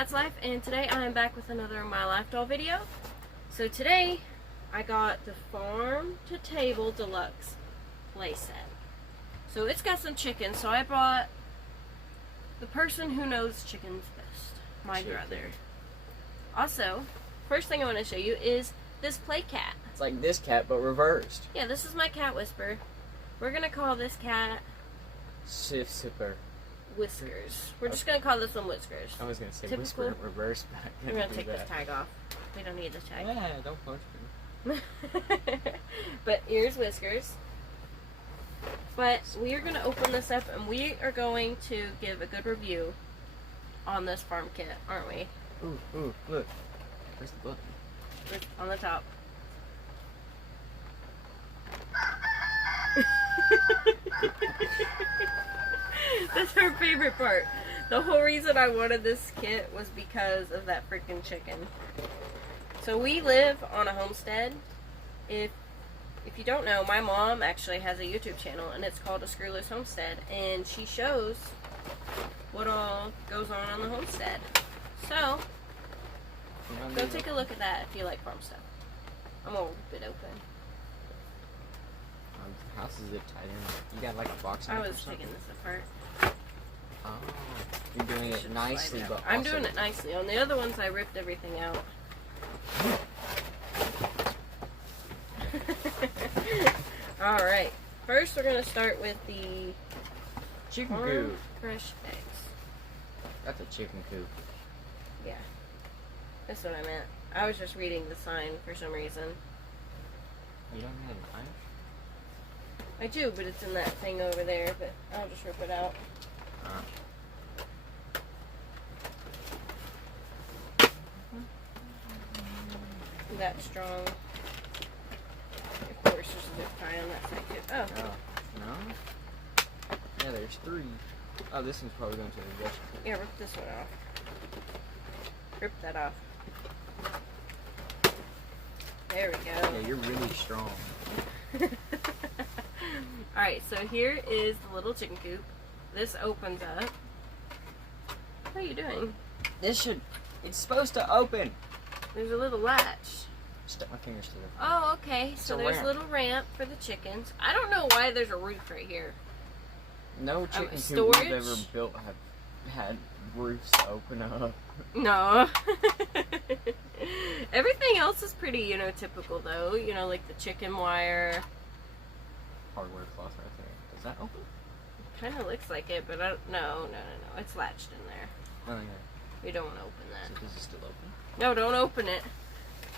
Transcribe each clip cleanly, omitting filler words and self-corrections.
Cat's Life, and today I am back with another My Life Doll video. So today I got the Farm to Table Deluxe Playset. So it's got some chickens, so I brought the person who knows chickens best, my brother. Also, first thing I want to show you is this play cat. It's like this cat, but reversed. Yeah, this is my cat Whisper. We're going to call this cat Sipper. Whiskers. We're just going to call this one Whiskers. I was going to say Typical. Whisper reverse back. We're going to take this tag off. We don't need this tag. Yeah, don't punch me. But here's Whiskers. But we are going to open this up and we are going to give a good review on this farm kit, aren't we? Ooh, look. Where's the button? It's on the top. That's her favorite part. The whole reason I wanted this kit was because of that freaking chicken. So we live on a homestead. If you don't know, my mom actually has a YouTube channel and it's called A Screwless Homestead, and she shows what all goes on the homestead. So go take a look at that if you like farm stuff. I'm gonna rip it open. The house is tied in. You got like a box. I was taking this apart. Oh, you're doing it nicely, but I'm doing it nicely. On the other ones, I ripped everything out. Alright, first we're going to start with the chicken farm coop. fresh eggs. That's a chicken coop. Yeah, that's what I meant. I was just reading the sign for some reason. You don't have a knife? I do, but it's in that thing over there, but I'll just rip it out. That strong. Of course, there's a zip tie on that side too. Oh, no? Yeah, there's 3. Oh, this one's probably going to the vegetable. Yeah, rip this one off. Rip that off. There we go. Yeah, you're really strong. Alright, so here is the little chicken coop. This opens up. What are you doing? It's supposed to open. There's a little latch. Stuck my fingers through it. Oh, okay. So there's a little ramp for the chickens. I don't know why there's a roof right here. No chicken coop storage? we've ever built have had roofs open up. No. Everything else is pretty, typical though. Like the chicken wire. Hardware cloth right there. Does that open? Kind of looks like it, but no. It's latched in there. Oh, yeah. We don't want to open that. So is it still open? No, don't open it.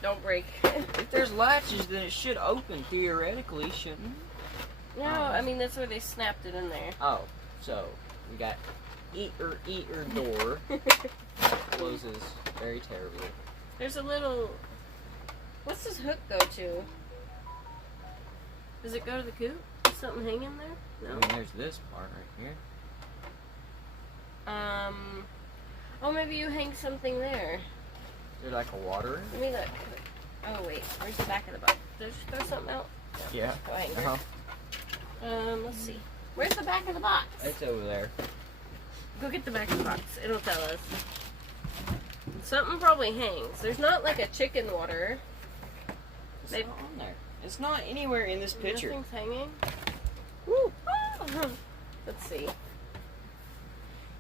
Don't break. If there's latches, then it should open theoretically, shouldn't it? No, I mean that's where they snapped it in there. Oh, so we got eater door. Closes very terribly. There's a little. What's this hook go to? Does it go to the coop? Is something hanging there? No. I mean, there's this part right here. Oh, maybe you hang something there. Is there like a water? Let me look. Oh wait, where's the back of the box? Did I just throw something out? Yeah. Go hang there. Let's see. Where's the back of the box? It's over there. Go get the back of the box. It'll tell us. Something probably hangs. There's not like a chicken water. It's not on there. It's not anywhere in this picture. Nothing's hanging. Woo! Oh. Let's see.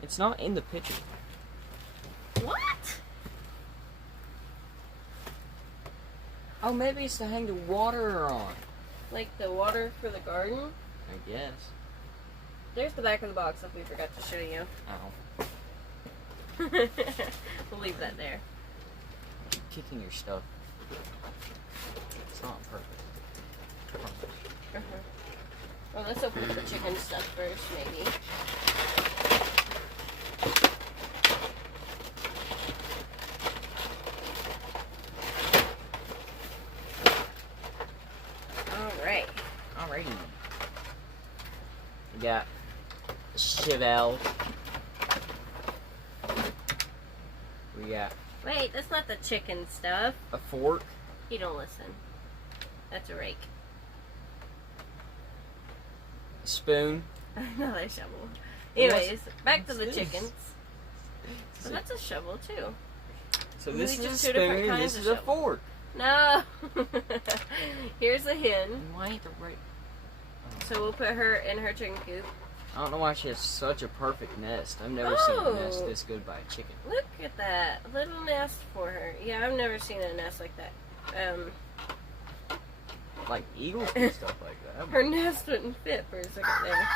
It's not in the picture. What? Oh, maybe it's to hang the water on. Like the water for the garden? I guess. There's the back of the box if we forgot to show you. Ow. We'll leave that there. Keep kicking your stuff. It's not on purpose. Well, let's open up the chicken stuff first, maybe. Alrighty. We got Chevelle. We got Wait, that's not the chicken stuff. a fork. You don't listen. That's a rake. Spoon. Another shovel. Anyways, back to the What's this? chickens. So that's a shovel too. So Maybe this is a just two different spoon and kinds this of is a shovel. fork. No. Here's a hen. Why ain't the right? So we'll put her in her chicken coop. I don't know why she has such a perfect nest. I've never seen a nest this good by a chicken. Look at that little nest for her. Yeah, I've never seen a nest like that. Like eagles and stuff like that. Her nest wouldn't fit for a second there.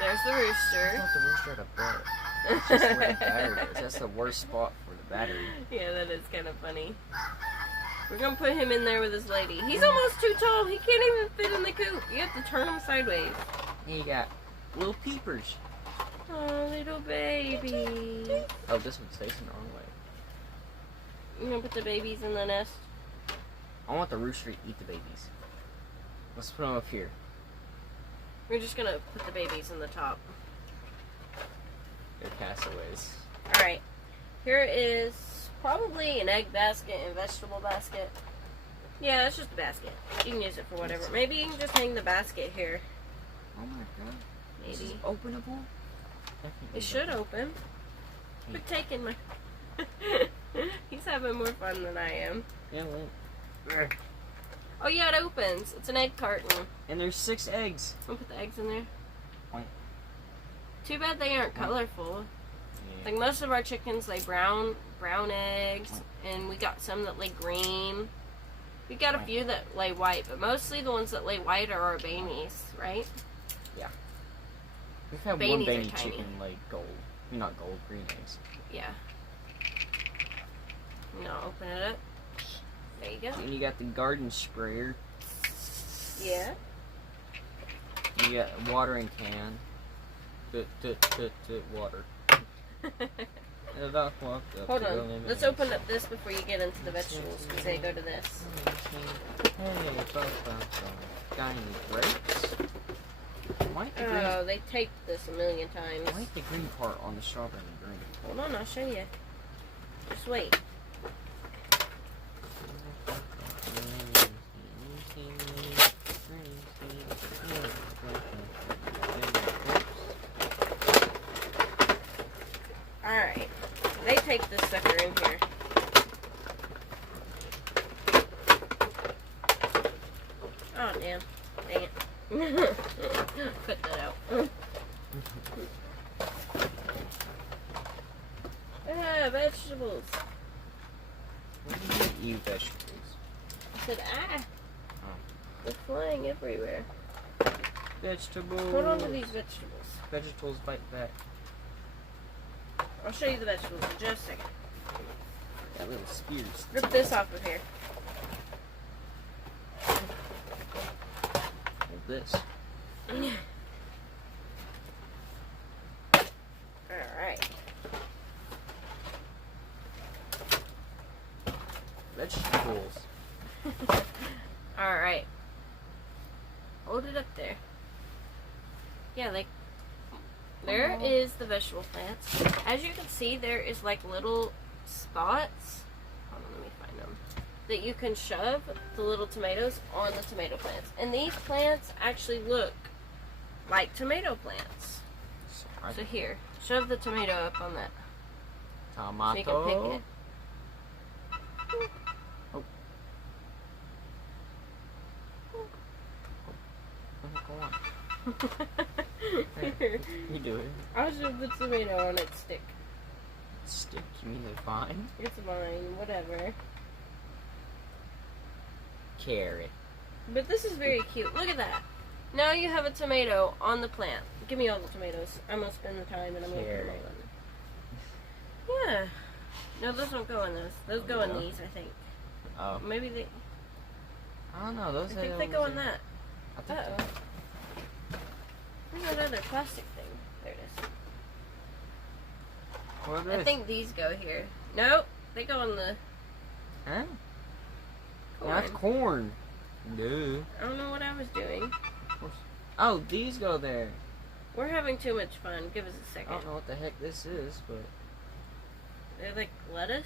There's the I rooster. thought the rooster had a butt. That's just where the battery is. That's the worst spot for the battery. Yeah, that is kind of funny. We're gonna put him in there with his lady. He's almost too tall. He can't even fit in the coop. You have to turn him sideways. And you got little peepers. Oh, little baby. Oh, this one's facing the wrong way. You gonna put the babies in the nest? I want the rooster to eat the babies. Let's put them up here. We're just gonna put the babies in the top. They're castaways. Alright. Here is probably an egg basket and vegetable basket. Yeah, it's just a basket. You can use it for whatever. Maybe you can just hang the basket here. Oh my god. This is Maybe. openable? It should open. Quit taking my... He's having more fun than I am. Yeah, well. Oh yeah, it opens. It's an egg carton. And there's 6 eggs. I'll put the eggs in there. Point. Too bad they aren't colorful. Yeah. Like most of our chickens lay brown eggs, and we got some that lay green. We got a few that lay white, but mostly the ones that lay white are our babies, right? Yeah. We've had Babies one are baby tiny. chicken like gold. Not gold, green eggs. Yeah. No, open it up. There you go. And you got the garden sprayer. Yeah. You got a watering can. Water. Hold on. Let's open up this before you get into the vegetables, because they go to this. Got any grapes? Why ain't the green, Oh, they taped this a million times. why ain't the green part on the strawberry green? Hold on, I'll show you. Just wait. Alright. They take this sucker in here. Oh, damn. Dang it. Cut that out. Vegetables. What do you eat vegetables? I said, they're flying everywhere. Vegetables. Hold on to these vegetables. Vegetables bite back. I'll show you the vegetables in just a second. Got little spears. Rip this off of here. Hold this. Alright. Vegetables. Alright. Hold it up there. Yeah, there is the vegetable plants. As you can see, there is like little spots. Hold on, let me find them. That you can shove the little tomatoes on the tomato plants. And these plants actually look like tomato plants. So here, shove the tomato up on that. Tomato. So you can pick it. Oh. Go on. Here. You do it. I'll shove the tomato on its stick. Stick, you mean the vine? It's mine, whatever. Carrot. But this is very cute. Look at that. Now you have a tomato on the plant. Give me all the tomatoes. I'm going to spend the time and I'm going to put them all in. Yeah. No, those don't go in those. Those go in these, I think. Oh. Maybe they... I don't know. Those I think they go in that. I think Uh-oh. There's another plastic thing. There it is. What is I think these go here. Nope. They go in the... Huh? corn. That's corn. Duh. I don't know what I was doing. Oh, these go there. We're having too much fun. Give us a I second. don't know what the heck this is, but... They're like lettuce?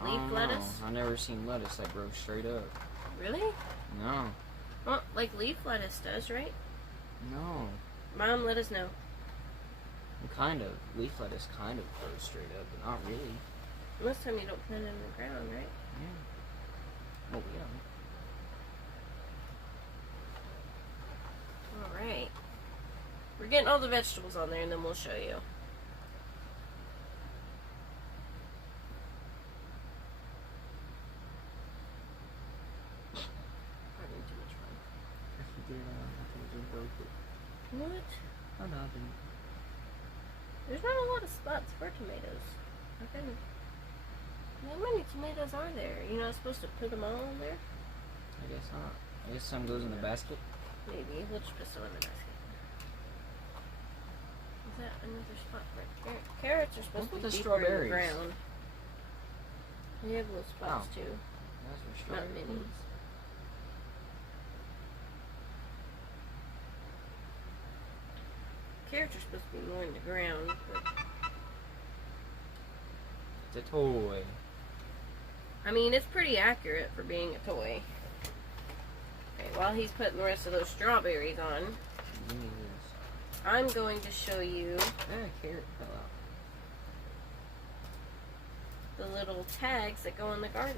I Leaf don't know. lettuce? I never seen lettuce that grows straight up. Really? No. Well, like leaf lettuce does, right? No. Mom, let us know. Kind of. Leaf lettuce kind of grows straight up, but not really. Most of the time you don't plant it in the ground, right? Yeah. Oh, yeah. Alright. We're getting all the vegetables on there and then we'll show you. Having too much fun. You did, I think you broke it. What? Oh, no, I didn't. There's not a lot of spots for tomatoes. How many tomatoes are there? You're not supposed to put them all in there? I guess not. I guess some goes in the basket. Maybe. We'll just put some in the basket. Is that another spot for carrots are supposed to be the deeper in the strawberries? ground. They have little spots too. That's for Not strawberries. minis. Carrots are supposed to be more in the ground, but It's a toy. I mean, it's pretty accurate for being a toy. Okay, while he's putting the rest of those strawberries on, Give me this. I'm going to show you A carrot fell out. the little tags that go in the garden.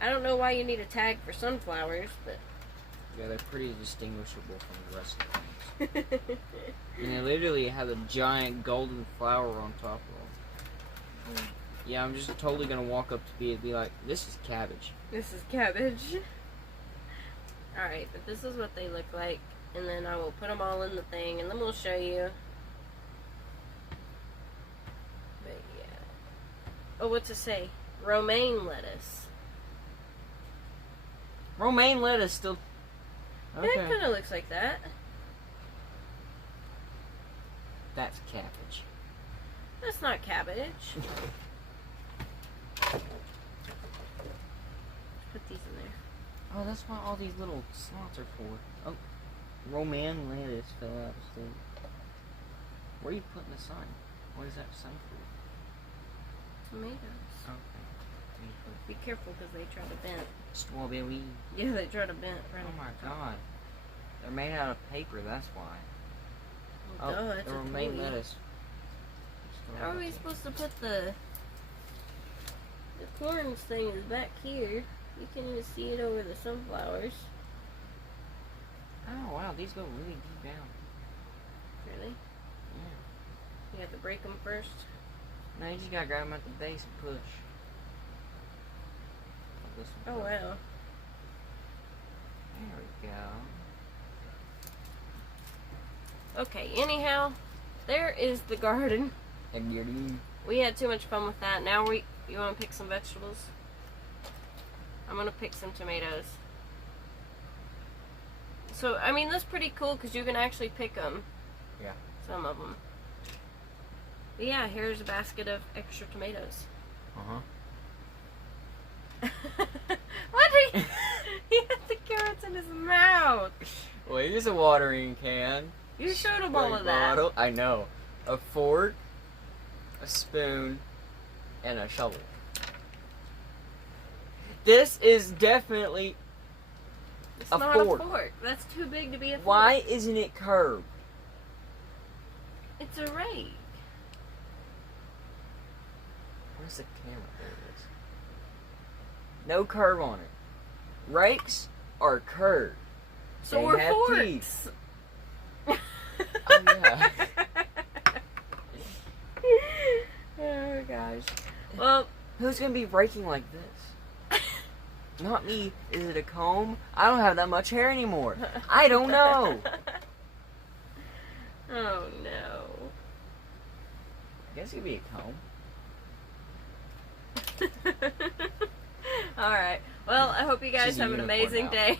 I don't know why you need a tag for sunflowers, but Yeah, they're pretty distinguishable from the rest of the things. And they literally have a giant golden flower on top of them. Yeah, I'm just totally gonna walk up to B and be like, this is cabbage. this is cabbage. Alright, but this is what they look like. And then I will put them all in the thing, and then we'll show you. But yeah. Oh, what's it say? Romaine lettuce. Romaine lettuce still... Yeah, it kind of looks like that. That's cabbage. That's not cabbage. Put these in there. Oh, that's what all these little slots are for. Oh, romaine lettuce fell out still. Where are you putting the sign? What is that sign for? Tomatoes. Okay. Be careful because they try to bend. Strawberry. Yeah, they try to bend. Right. Oh my god. They're made out of paper, that's why. Well, duh, it's the a romaine toy. lettuce. How are we supposed to put the corns thing is back here? You can even see it over the sunflowers. Oh wow, these go really deep down. Really? Yeah. You have to break them first. No, you just gotta grab them at the base and push. Oh wow. There we go. Okay, anyhow, there is the garden. And you're We had too much fun with that. Now you want to pick some vegetables? I'm gonna pick some tomatoes. So I mean that's pretty cool because you can actually pick them. Yeah. Some of them. But yeah, here's a basket of extra tomatoes. What? He has the carrots in his mouth. Well, here's a watering can. You showed him all Spray of that. bottle. I know. A fork, a spoon, and a shovel. This is definitely It's a not fork. a fork. That's too big to be a fork. Why isn't it curved? It's a rake. Where's the camera? There it is. No curve on it. Rakes are curved. So They we're have forks. teeth. Oh, yeah. Oh gosh. Well, Who's gonna be raking like this? Not me. Is it a comb? I don't have that much hair anymore. I don't know. Oh no. I guess it'd be a comb. Alright. Well, I hope you guys She's a have an unicorn amazing now. day.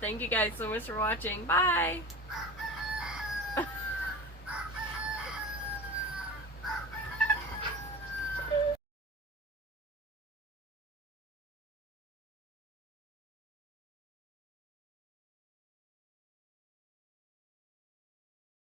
Thank you guys so much for watching. Bye.